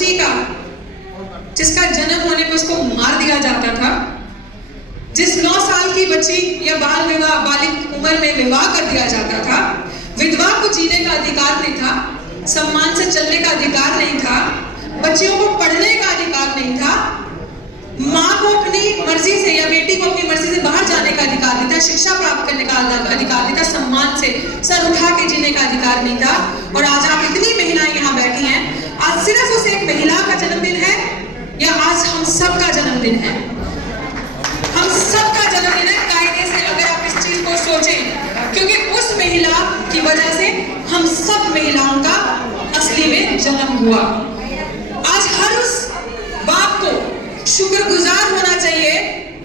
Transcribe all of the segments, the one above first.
बच्ची का, जिसका जन्म होने पर उसको मार दिया जाता था, जिस 9 साल की बच्ची या बाल विवाह, बालिक उम्र में विवाह कर दिया जाता था, विधवा को जीने का अधिकार नहीं था, सम्मान से चलने का अधिकार नहीं था, बच्चियों को पढ़ने का अधिकार नहीं था, माँ को अपनी मर्जी से या बेटी को अपनी मर्जी से बाहर जाने का अधिकार नहीं था, शिक्षा प्राप्त करने का अधिकार नहीं था, सम्मान से सर उठा के जीने का अधिकार नहीं था। और आज आप इतनी महिलाएं यहाँ बैठी हैं, आज सिर्फ उस एक महिला का जन्मदिन है या आज हम सबका जन्मदिन है? हम सबका जन्मदिन है कायदे से, अगर आप इस चीज को सोचें, क्योंकि उस महिला की वजह से हम सब महिलाओं का असली में जन्म हुआ। आज हर उस बाप को शुक्रगुजार होना चाहिए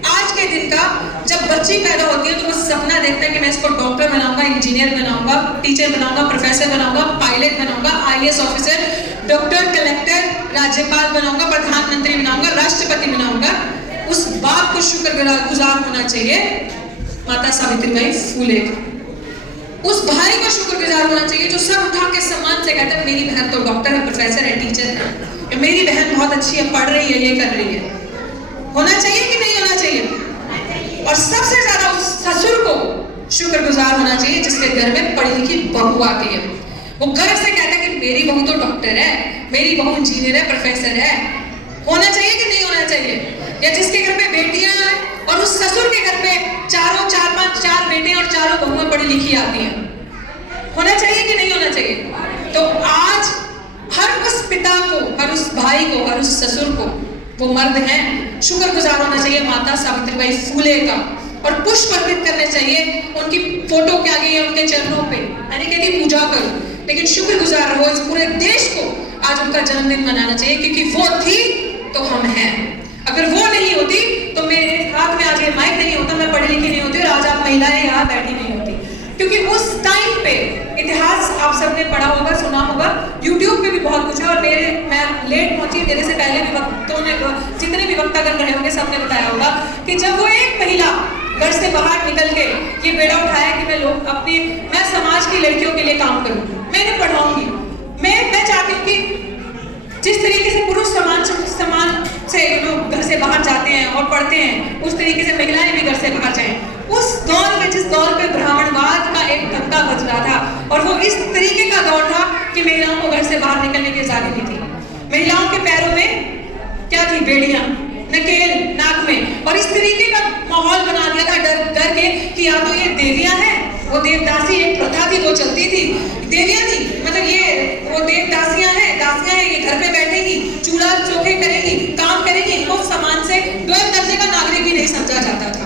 आज के दिन का, जब बच्ची पैदा होती है तो वो सपना देखता है कि मैं इसको डॉक्टर बनाऊंगा, इंजीनियर बनाऊंगा, टीचर बनाऊंगा, प्रोफेसर बनाऊंगा, पायलट बनाऊंगा, आईएएस ऑफिसर, डॉक्टर, कलेक्टर, राज्यपाल बनाऊंगा, प्रधानमंत्री बनाऊंगा, राष्ट्रपति बनाऊंगा। उस बाप को शुक्रगुजार होना चाहिए माता सावित्रीबाई फूले का। उस भाई को शुक्रगुजार होना चाहिए जो सर उठा के सम्मान से कहता है मेरी बहन तो डॉक्टर है, प्रोफेसर है, टीचर है, मेरी बहन बहुत अच्छी है, पढ़ रही है, ये कर रही है। होना चाहिए कि नहीं होना चाहिए? और सबसे ज्यादा उस ससुर को शुक्रगुजार होना चाहिए जिसके घर में पढ़ी लिखी बहू आती है। वो गर्व से कहता है कि मेरी बहू तो डॉक्टर है, मेरी बहू इंजीनियर है, प्रोफेसर है। होना चाहिए कि नहीं होना चाहिए? या जिसके घर पे बेटियां हैं और उस ससुर के घर पे चार बेटे और चारों बहुएं पढ़ी लिखी आती हैं। होना चाहिए कि नहीं होना चाहिए? तो आज हर उस पिता को, हर उस भाई को, हर उस ससुर को, वो मर्द हैं, शुक्रगुजार होना चाहिए माता सावित्रीबाई फूले का और पुष्प अर्पित करने चाहिए उनकी फोटो के आगे या उनके चरणों पे। मैंने कहती पूजा करो, लेकिन शुक्रगुजार रहो। इस पूरे देश को आज उनका जन्मदिन मनाना चाहिए, क्योंकि वो थी तो हम हैं। अगर वो नहीं होती तो मेरे हाथ में आज ये माइक नहीं होता, मैं पढ़ी लिखी नहीं होती और आज आप महिलाएं यहाँ बैठी नहीं होती। क्योंकि उस टाइम पे इतिहास आप सबने पढ़ा होगा, सुना होगा, यूट्यूब पे भी बहुत कुछ है। और मैं लेट पहुंची, मेरे से पहले भी वक्तों ने, जितने भी वक्तागण रहे होंगे, सबने बताया होगा कि जब वो एक महिला घर से बाहर निकल के ये बेड़ा उठाया कि मैं समाज की लड़कियों के लिए काम करूँ, मैं इन्हें पढ़ाऊंगी, मैं चाहती हूँ कि जिस तरीके से पुरुष समान से लोग घर से बाहर जाते हैं और पढ़ते हैं, उस तरीके से महिलाएं भी घर से बाहर जाएं। उस दौर में, जिस दौर पे ब्राह्मणवाद का एक डंका बज रहा था, और वो इस तरीके का दौर था कि महिलाओं को घर से बाहर निकलने की आजादी नहीं थी। महिलाओं के पैरों में क्या थी? बेड़ियां, नकेल नाक में, और इस तरीके का माहौल बना दिया था डर के कि या तो ये देवियां हैं, वो देवदासी एक प्रथा थी वो चलती थी, देवियां थी मतलब ये वो देवदासियां हैं, दासियां हैं, ये घर पे बैठेगी, चूल्हा चौके करेगी, काम करेगी, इनको समाज से द्वैत दर्जे का नागरिक भी नहीं समझा जाता था।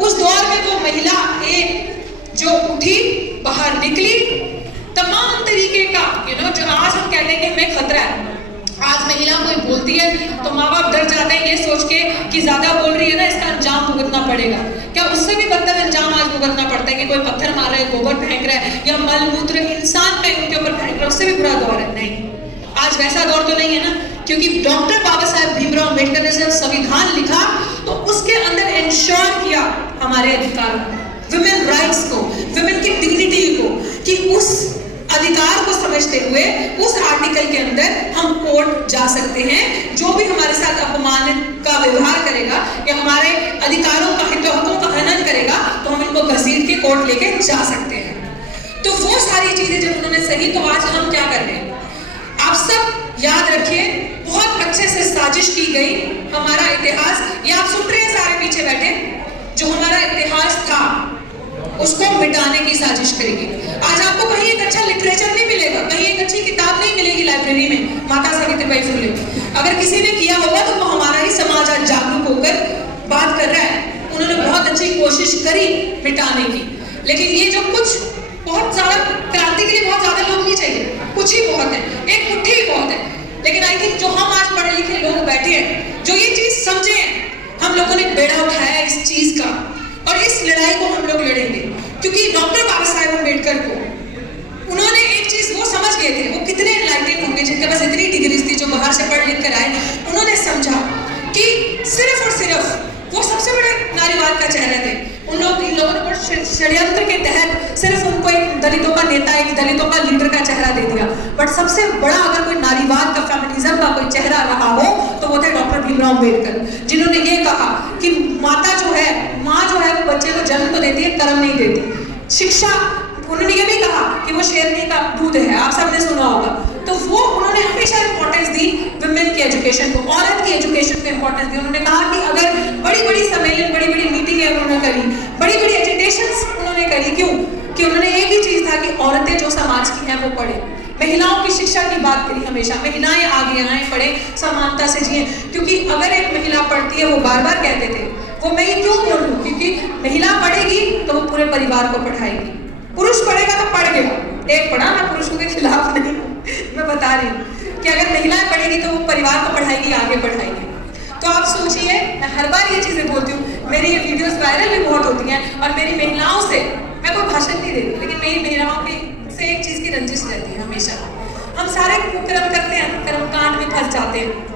उस दौर में वो महिला एक जो उठी, बाहर निकली, तमाम तरीके का जो आज हम कहते हैं कि हमें खतरा है, आज महिला कोई बोलती है तो माँ बाप डर जाते हैं ये सोच के कि ज्यादा बोल रही है ना, इसका अंजाम भुगतना पड़ेगा। क्या उससे भी बदतर अंजाम आज भुगतना पड़ता है कि कोई पत्थर मार रहा है, गोबर फेंक रहा है या मल मूत्र इंसान पे उनके ऊपर फेंक रहा है, उससे भी बुरा दौर है? नहीं, आज वैसा दौर तो नहीं है ना, क्योंकि डॉक्टर बाबा साहेब भीमराव अम्बेडकर ने जब संविधान लिखा तो उसके अंदर इंश्योर किया हमारे अधिकार, वुमेन राइट्स को, वुमेन की डिग्निटी को, कि उस अधिकार को समझते हुए उस आर्टिकल के अंदर हम कोर्ट जा सकते हैं। जो भी हमारे साथ अपमान का व्यवहार करेगा या हमारे अधिकारों का, हितों का हनन करेगा, तो हम इनको घसीट के कोर्ट लेके जा सकते हैं। तो वो सारी चीजें जब उन्होंने सही, तो आज हम क्या कर रहे हैं? आप सब याद रखिए, बहुत अच्छे से साजिश की गई। हमारा इतिहास, ये आप सुन रहे हैं सारे पीछे बैठे, जो हमारा इतिहास था उसको मिटाने की साजिश करेगी। आज आपको कहीं एक अच्छा लिटरेचर नहीं मिलेगा, कहीं एक अच्छी किताब नहीं मिलेगी लाइब्रेरी में माता सावित्रीबाई फुले। अगर किसी ने किया होगा तो वो हमारा ही समाज आज जागरूक होकर बात कर रहा है। उन्होंने बहुत अच्छी कोशिश करी मिटाने की, लेकिन ये जो कुछ बहुत ज्यादा क्रांति के लिए बहुत ज्यादा लोग नहीं चाहिए, कुछ ही बहुत है, एक मुट्ठी ही बहुत है। लेकिन आई थिंक जो हम आज पढ़े लिखे लोग बैठे हैं, जो ये चीज समझे, हम लोगों ने बेड़ा उठाया इस चीज का, और इस लड़ाई को हम लोग लड़ेंगे। क्योंकि डॉक्टर बाबा साहेब अम्बेडकर को उन्होंने एक चीज वो समझ गए थे, वो कितने एनलाइटेड होंगे जिनके पास इतनी डिग्रीज थी, जो बाहर से पढ़ लिख कर आए। उन्होंने समझा कि सिर्फ और सिर्फ वो सबसे बड़े नारीवाद का चेहरा थे। इन लोगों ने षड्यंत्र के तहत सिर्फ उनको एक दलितों का नेता, एक दलितों का लीडर का चेहरा दे दिया। बट सबसे बड़ा अगर कोई नारीवाद का, फेमिनिज्म का कोई चेहरा रहा हो तो वो थे डॉक्टर भीमराव अम्बेडकर, जिन्होंने ये कहा कि माता जो है, माँ जो है वो बच्चे को जन्म तो देती है, कर्म नहीं देती। शिक्षा, उन्होंने ये भी कहा कि वो शेरनी का दूध है, आप सबने सुना होगा। तो वो उन्होंने हमेशा इंपॉर्टेंस दी विमेन की एजुकेशन को, औरत की एजुकेशन को इंपॉर्टेंस दी। उन्होंने कहा कि अगर बड़ी बड़ी सम्मेलन, बड़ी बड़ी मीटिंगें उन्होंने करी, बड़ी बड़ी एजुटेशंस उन्होंने करी, क्यों? कि उन्होंने एक ही चीज था कि औरतें जो समाज की हैं वो पढ़े। महिलाओं की शिक्षा की बात करी हमेशा, महिलाएं आगे आए, पढ़े, समानता से जिए। क्योंकि अगर एक महिला पढ़ती है, वो बार बार कहते थे, वो मैं ये क्यों बोल लूँ, क्योंकि महिला पढ़ेगी तो वो पूरे परिवार को पढ़ाएगी। पुरुष पढ़ेगा तो पढ़ गया, एक पढ़ा, मैं पुरुषों के खिलाफ नहीं, मैं बता रही हूँ कि अगर महिलाएं पढ़ेगी तो वो परिवार को पढ़ाएगी, आगे बढ़ाएगी। तो आप सोचिए, मैं हर बार ये चीजें बोलती हूँ, मेरी ये वीडियोस वायरल भी बहुत होती हैं, और मेरी महिलाओं से, मैं कोई भाषण नहीं देती, लेकिन मेरी महिलाओं की से एक चीज की रंजिश रहती है हमेशा। हम सारे कर्म करते हैं, कर्म कांड में फंस जाते हैं।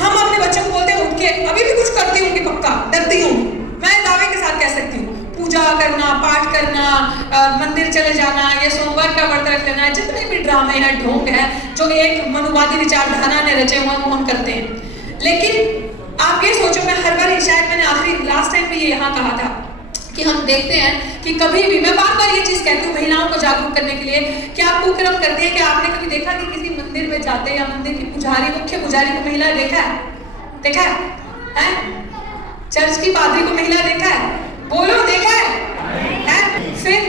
हम अपने बच्चों को बोलते हैं उठ के, अभी भी कुछ करती हूँ कि पक्का डरती हूँ, मैं दावे के साथ कह सकती हूँ, पूजा करना, पाठ करना, मंदिर चले जाना, या सोमवार का व्रत रख लेना, जितने भी ड्रामे हैं, ढोंग है, जो एक मनुवादी विचारधारा ने रचे हुए वो हम करते हैं। लेकिन आप ये सोचो, मैं हर बार, शायद मैंने आखिरी लास्ट टाइम भी ये यहाँ कहा था कि हम देखते हैं कि कभी भी, मैं बार बार ये चीज कहती हूँ महिलाओं को जागरूक करने के लिए, कि आप कुकर्म करते हैं कि आपने कभी देखा कि किसी मंदिर में जाते हैं, या मंदिर की पुजारी, मुख्य पुजारी को महिला देखा है? देखा है? चर्च की पादरी को महिला देखा है? बोलो, देखा है? फिर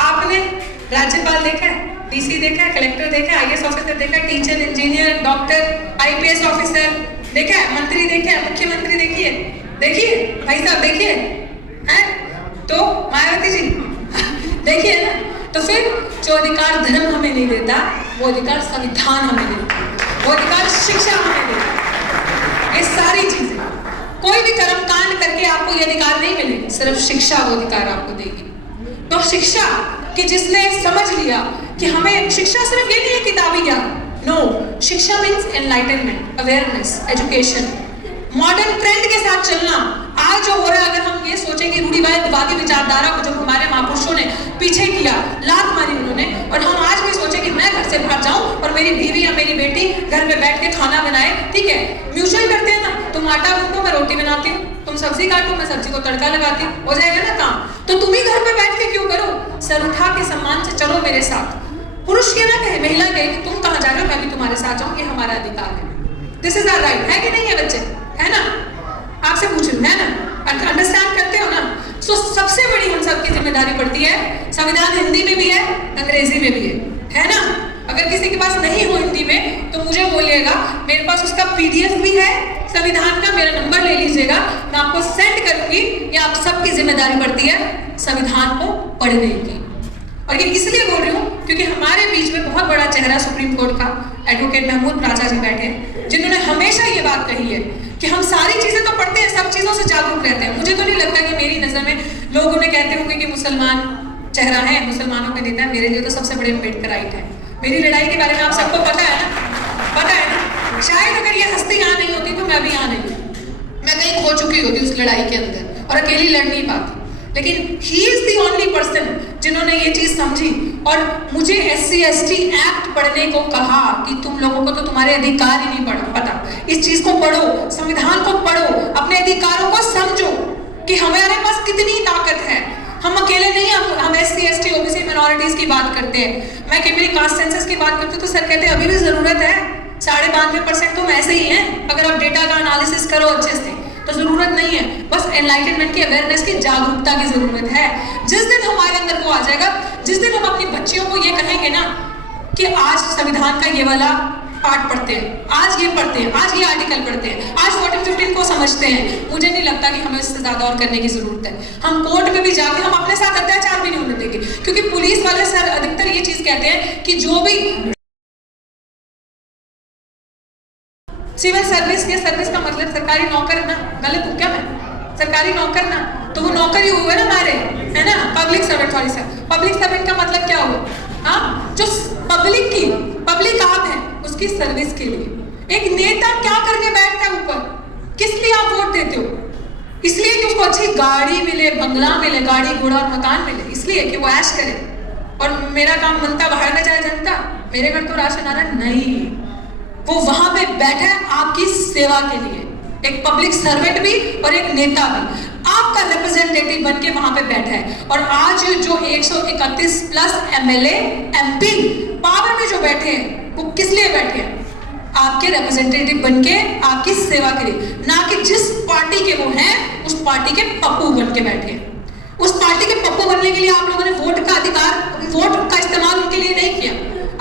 आपने राज्यपाल देखा है, डीसी देखा है, कलेक्टर देखा है, आईएएस ऑफिसर देखा है, teacher, engineer, doctor, IPS officer देखा है, मंत्री देखे हैं, मुख्यमंत्री देखिए, देखिए भाई साहब, देखिए हैं? तो मायावती जी देखिए ना। तो फिर जो अधिकार धर्म हमें नहीं देता, वो अधिकार संविधान हमें देता, वो अधिकार शिक्षा हमें देता। ये सारी चीजें, कोई भी कर्म कांड करके आपको ये अधिकार नहीं मिलेगा, सिर्फ शिक्षा वो अधिकार आपको देगी। तो शिक्षा कि जिसने समझ लिया कि हमें शिक्षा सिर्फ ये नहीं है किताबी ज्ञान, नो, शिक्षा means enlightenment, awareness, education, modern trend के साथ चलना। आज जो हो रहा है, अगर हम ये सोचें कि रूढ़िवादी विचारधारा को जो हमारे महापुरुषों ने पीछे किया, लात मारी उन्होंने, और हम आज भी सोचें कि मैं घर से बाहर जाऊं और मेरी बीवी या मेरी बेटी घर में बैठ के खाना बनाए, ठीक है, म्यूचुअल करते हैं ना, तुम आटा गूंथो, मैं रोटी बनाती हूँ, तुम सब्जी काटो, मैं सब्जी को तड़का लगाती हूँ, हो जाएगा ना काम। तो तुम ही घर में बैठ के क्यों करो? सर उठा के सम्मान से चलो मेरे साथ। पुरुष ये ना कहे, महिला कहे कि तुम कहाँ जा रहे हो, मैं भी तुम्हारे साथ जाऊँ, ये हमारा अधिकार है। दिस इज आवर राइट, है कि नहीं है बच्चे? है ना? आपसे पूछ रही हूँ, है ना? अंडरस्टैंड करते हो ना? सो सबसे बड़ी हम सबकी जिम्मेदारी पड़ती है, संविधान हिंदी में भी है, अंग्रेजी में भी है ना? अगर किसी के पास नहीं हो हिंदी में तो मुझे बोलिएगा, मेरे पास उसका पीडीएफ भी है संविधान का, मेरा नंबर ले लीजिएगा, मैं आपको सेंड करूंगी। ये आप सबकी जिम्मेदारी पड़ती है संविधान को पढ़ने की। और ये इसलिए बोल रही हूँ क्योंकि हमारे बीच में बहुत बड़ा चेहरा सुप्रीम कोर्ट का एडवोकेट महमूद राजा जी बैठे, जिन्होंने हमेशा ये बात कही है कि हम सारी चीजें तो पढ़ते हैं, सब चीजों से जागरूक रहते हैं। मुझे तो नहीं लगता कि मेरी नजर में लोग उन्हें कहते होंगे कि मुसलमान चेहरा है, मुसलमानों के नेता है। मेरे लिए तो सबसे बड़े अम्बेडकराइट है। मेरी लड़ाई के बारे में आप सबको पता है ना? पता है ना? शायद अगर ये हस्ती यहाँ नहीं होती तो मैं भी यहाँ नहीं होती, मैं कहीं खो चुकी होती उस लड़ाई के अंदर और अकेली लड़ नहीं पाती। लेकिन he is the only person जिन्होंने ये चीज समझी और मुझे SC/ST एक्ट पढ़ने को कहा कि तुम लोगों को तो तुम्हारे अधिकार ही नहीं पता, इस चीज को पढ़ो, संविधान को पढ़ो, अपने अधिकारों को समझो कि हमारे पास कितनी ताकत है। हम अकेले नहीं, हम SC/ST OBC माइनॉरिटीज की बात करते हैं। मैं कि मेरी कास्ट सेंसस की बात करती हूँ तो सर कहते हैं अभी भी जरूरत है, 92.5% तो ऐसे ही हैं। अगर आप डेटा का एनालिसिस करो अच्छे से तो जरूरत नहीं है, बस एनलाइटनमेंट की, अवेयरनेस की, जागरूकता की जरूरत है। जिस दिन हमारे अंदर वो आ जाएगा, जिस दिन हम अपनी बच्चियों को ये कहेंगे ना कि आज संविधान का ये वाला पार्ट पढ़ते हैं, आज ये पढ़ते हैं, आज ये आर्टिकल पढ़ते हैं, आज 14-15 को समझते हैं, मुझे नहीं लगता कि हमें इससे ज्यादा और करने की जरूरत है। हम कोर्ट में भी जाके हम अपने साथ अत्याचार भी नहीं होने देंगे, क्योंकि पुलिस वाले सर अधिकतर ये चीज कहते हैं कि जो भी सिविल सर्विस, ये सर्विस का मतलब सरकारी नौकर ना, गलत हूँ क्या मैं? सरकारी नौकर ना, तो वो नौकर ही हुए ना हमारे, है ना? Public servant, sorry sir, public servant का मतलब क्या हुआ? हाँ, जो पब्लिक आप है उसकी सर्विस के लिए। एक नेता क्या करके बैठता है ऊपर? किस लिए आप वोट देते हो? इसलिए कि उसको अच्छी गाड़ी मिले, बंगला मिले, गाड़ी घोड़ा और मकान मिले, इसलिए कि वो ऐश करे। और मेरा काम बनता बाहर में जाए जनता, मेरे घर तो राशन आ रहा नहीं, वो वहां पे बैठा है आपकी सेवा के लिए, एक पब्लिक सर्वेंट भी और एक नेता भी, आपका रिप्रेजेंटेटिव बन के वहां पे बैठा है। और आज जो 131 प्लस एमएलए एमपी पावर में जो बैठे हैं, वो किस लिए बैठे हैं? आपके रिप्रेजेंटेटिव बन के, आपकी सेवा के लिए, ना कि जिस पार्टी के वो हैं उस पार्टी के पप्पू बन के बैठे हैं। उस पार्टी के पप्पू बनने के लिए आप लोगों ने वोट का अधिकार, वोट का इस्तेमाल उनके लिए नहीं किया,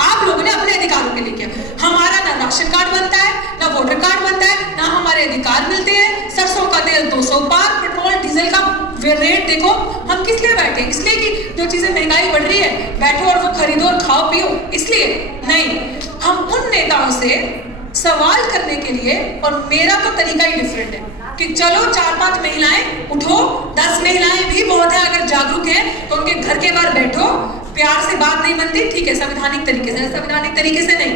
आप लोगों ने अपने अधिकारों के लिए किया। हमारा ना राशन कार्ड बनता है, ना वोटर कार्ड बनता है, ना हमारे अधिकार मिलते हैं। सरसों का तेल 200 पार, पेट्रोल डीजल का रेट देखो। हम किस लिए बैठे? इसलिए कि जो चीजें महंगाई बढ़ रही है, बैठो और वो खरीदो और खाओ पियो, इसलिए नहीं। हम उन नेताओं से सवाल करने के लिए, और मेरा तो तरीका ही डिफरेंट है कि चलो 4-5 महिलाएं उठो, 10 महिलाएं भी बहुत है, अगर जागरूक हैं तो उनके घर के बाहर बैठो, प्यार से बात नहीं बनती, ठीक है, संवैधानिक तरीके से नहीं,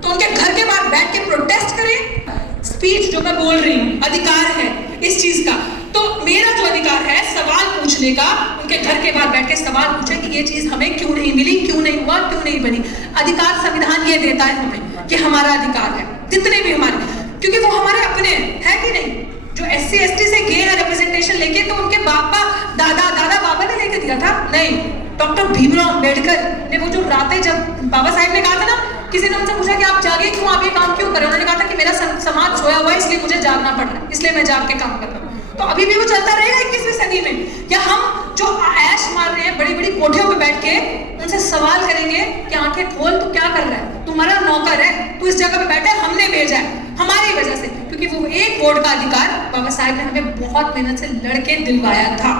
तो उनके घर के बाहर बैठ के प्रोटेस्ट करें। स्पीच जो मैं बोल रही हूँ, अधिकार है इस चीज का, तो मेरा जो अधिकार है सवाल पूछने का, उनके घर के बाहर बैठ के सवाल पूछे कि ये चीज हमें क्यों नहीं मिली, क्यों नहीं हुआ, क्यों नहीं बनी। अधिकार संविधान ये देता है हमें कि हमारा अधिकार है, जितने भी हमारे, क्योंकि वो हमारे अपने है कि नहीं। जो SC ST से गए हैं रिप्रेजेंटेशन लेके, तो उनके दादा बाबा ने लेके दिया था? नहीं। डॉक्टर भीमराव अंबेडकर ने वो जो रातें, जब बाबा साहब ने कहा था ना, किसी ने उनसे पूछा कि आप जागे क्यों, आप ये काम क्यों करें, उन्होंने कहा था कि मेरा समाज सोया हुआ है, इसलिए मुझे जागना पड़ रहा है, इसलिए मैं जाग के काम कर रहा हूँ। तो अभी भी वो चलता रहेगा 21वीं सदी में। या हम जो ऐश मार रहे हैं बड़ी बड़ी कोठियों पे बैठ के, उनसे सवाल करेंगे कि आंखें खोल, तू क्या कर रहा है, तुम्हारा नौकर है, तू इस जगह पे बैठा है, हमने भेजा है हमारी वजह से, क्योंकि वो एक वोट का अधिकार बाबा साहब ने हमें बहुत मेहनत से लड़के दिलवाया था।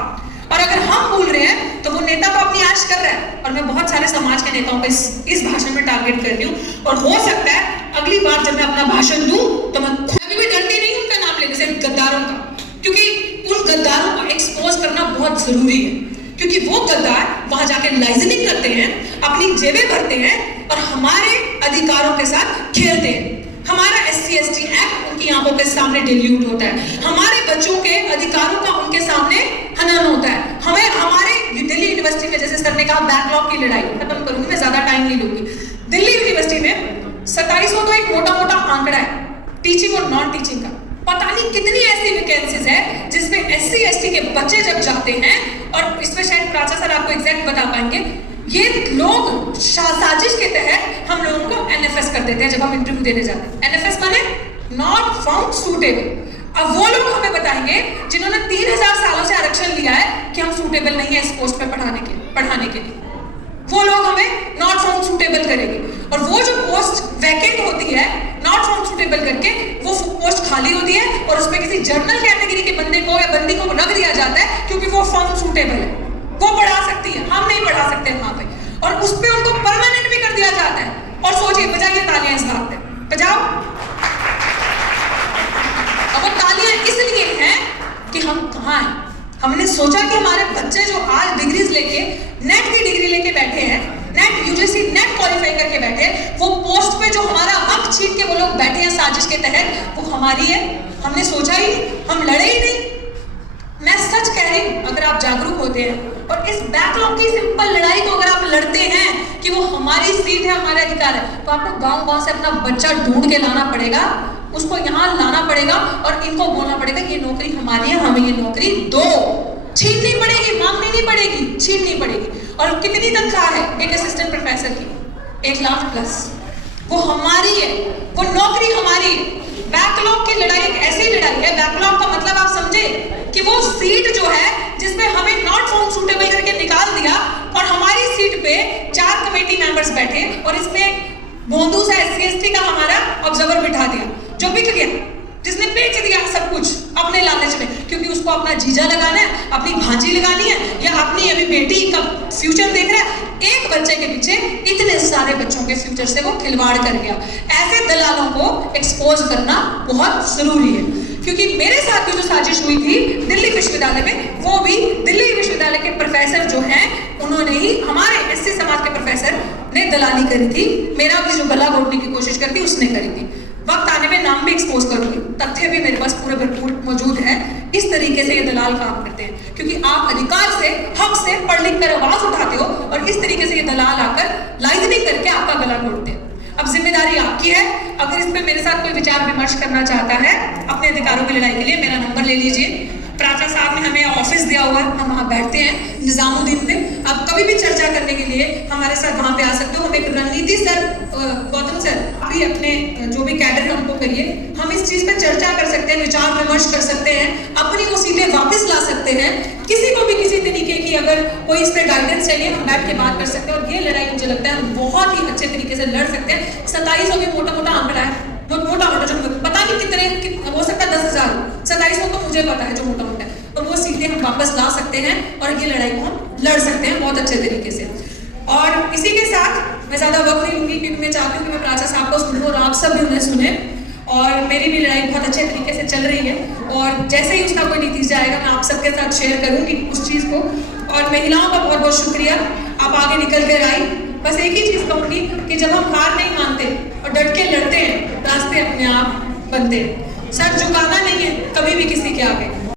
और अगर हम भूल रहे हैं तो वो नेता तो अपनी ऐश कर रहा है। और मैं बहुत सारे समाज के नेताओं को इस भाषण में टारगेट कर रही हूँ, और हो सकता है अगली बार जब मैं अपना भाषण दूं तो मैं अभी भी डरती नहीं उनका नाम लेने से, गद्दारों का, क्योंकि उन गद्दारों को एक्सपोज करना बहुत जरूरी है, क्योंकि वो गद्दार वहां जाके लाइजनिंग करते हैं, अपनी जेबें भरते हैं और हमारे अधिकारों के साथ खेलते हैं। हमारा SC ST एक्ट उनकी आंखों के सामने डिल्यूट होता है, हमारे बच्चों के अधिकारों का उनके सामने हनन होता है। हमें हमारे दिल्ली यूनिवर्सिटी में, जैसे सर ने कहा, बैकलॉग की लड़ाई खत्म करूंगी, मैं ज्यादा टाइम नहीं लूंगी। दिल्ली यूनिवर्सिटी में 2700 तो एक मोटा मोटा आंकड़ा है टीचिंग और नॉन टीचिंग का। पता नहीं कितनी ऐसी वैकेंसीज है जिसमें SC ST के बच्चे जब जाते हैं, और इसमें शायद प्राचा सर आपको एग्जैक्ट बता पाएंगे, ये लोग साजिश के तहत हम लोगों को NFS कर देते हैं जब हम इंटरव्यू देने जाते हैं। NFS माने नॉट फाउंड सूटेबल। अब वो लोग हमें बताएंगे जिन्होंने 3000 सालों से आरक्षण लिया है कि हम सूटेबल नहीं है इस पोस्ट पे पढ़ाने के लिए, वो लोग हमें नॉट फाउंड सूटेबल करेंगे। और वो जो पोस्ट वैकेंट होती है नॉट फाउंड सूटेबल करके, वो पोस्ट खाली होती है और उसमें किसी जनरल कैटेगरी के बंदे को या बंदी को रख दिया जाता है, क्योंकि वो फाउंड सूटेबल है, वो पढ़ा सकती है, हम नहीं पढ़ा सकते वहां पे, और उस पे उनको परमानेंट भी कर दिया जाता है। और सोचिए, बजाइए तालियां इस बात पे, बजाओ। अब वो तालियां इसलिए हैं कि हम कहाँ हैं। हमने सोचा कि हमारे बच्चे जो आज डिग्रीज लेके, नेट की डिग्री लेके बैठे हैं, नेट UGC नेट क्वालिफाई करके बैठे हैं, वो पोस्ट पे जो हमारा हक छीन के वो लोग बैठे हैं साजिश के तहत, वो हमारी है। हमने सोचा ही नहीं, हम लड़े ही नहीं। मैं सच कह रही हूँ, अगर आप जागरूक होते हैं और इस बैकलॉग की सिंपल लड़ाई को अगर आप लड़ते हैं कि वो हमारी सीट है, हमारा अधिकार है, तो आपको गांव-गांव से अपना बच्चा ढूंढ के लाना पड़ेगा, उसको यहाँ लाना पड़ेगा और इनको बोलना पड़ेगा ये नौकरी हमारी है, हमें ये नौकरी दो। छीननी पड़ेगी, मांगनी नहीं पड़ेगी, छीननी पड़ेगी। और कितनी तनख्वाह है एक असिस्टेंट प्रोफेसर की? 1 लाख प्लस। वो हमारी है, वो नौकरी हमारी है। बैकलॉग की लड़ाई एक ऐसी लड़ाई है, बैकलॉग का मतलब आप समझे कि वो सीट जो है जिसमें हमें नॉट फाउंड सूटेबल करके निकाल दिया, और हमारी सीट पे 4 कमेटी मेंबर्स बैठे, और इसमें बोंदू सा SC ST का हमारा ऑब्जर्वर बिठा दिया, जो बिक गया, जिसने बेच दिया सब कुछ अपने लालच में, क्योंकि उसको अपना जीजा लगाना है, अपनी भांजी लगानी है, या अपनी अभी बेटी का फ्यूचर देख रहा है। एक बच्चे के पीछे इतने सारे बच्चों के फ्यूचर से वो खिलवाड़ कर गया। ऐसे दलालों को एक्सपोज करना बहुत जरूरी है, क्योंकि मेरे साथ भी जो साजिश हुई थी दिल्ली विश्वविद्यालय में, वो भी दिल्ली विश्वविद्यालय के प्रोफेसर जो हैं, उन्होंने ही, हमारे SC समाज के प्रोफेसर ने दलाली करी थी। मेरा भी जो गला घोटने की कोशिश करती उसने करी थी। वक्त आने में नाम भी एक्सपोज करूंगी, तथ्य भी मेरे पास पूरे भरपूर मौजूद है इस तरीके से ये दलाल काम करते हैं, क्योंकि आप अधिकार से, हक से पढ़ लिख कर आवाज उठाते हो और इस तरीके से ये दलाल आकर लाइजनिंग करके आपका गला घोटते हैं। अब जिम्मेदारी आपकी है। अगर इस पे मेरे साथ कोई विचार विमर्श करना चाहता है अपने अधिकारों की लड़ाई के लिए, मेरा नंबर ले लीजिए। प्राचा साहब ने हमें ऑफिस दिया हुआ है, हम वहाँ बैठते हैं निजामुद्दीन में। आप कभी भी चर्चा करने के लिए हमारे साथ वहाँ पे आ सकते हो। हम एक रणनीति सर, गौतम सर, अभी अपने जो भी कैडर है उनको करिए, हम इस चीज पर चर्चा कर सकते हैं, विचार विमर्श कर सकते हैं, अपनी वो सीटें वापस ला सकते हैं। किसी को भी किसी तरीके की अगर कोई इस पर गाइडेंस चाहिए, हम बैठ के बात कर सकते हैं। और ये लड़ाई मुझे लगता है हम बहुत ही अच्छे तरीके से लड़ सकते हैं। 2700 भी मोटा मोटा आंकड़ा है, बहुत मोटा मोटा, जो पता नहीं कितने हो सकता है 10,000, 2700 तो मुझे पता है जो मोटा मोटा है, और वो सीटें हम वापस ला सकते हैं और ये लड़ाई को हम लड़ सकते हैं बहुत अच्छे तरीके से। और इसी के साथ मैं ज्यादा वक्त नहीं लूंगी, क्योंकि मैं चाहती हूँ कि मैं प्राचा साहब को सुनूं और आप सब भी उन्हें सुने। और मेरी भी लड़ाई बहुत अच्छे तरीके से चल रही है, और जैसे ही उसका कोई नतीजा आएगा मैं आप सबके साथ शेयर करूंगी उस चीज को। और महिलाओं का बहुत बहुत शुक्रिया, आप आगे निकल कर आई। बस एक ही चीज कहूंगी कि जब हम हार नहीं मानते और डट के लड़ते हैं, रास्ते अपने आप बनते हैं। सर झुकाना नहीं है कभी भी किसी के आगे।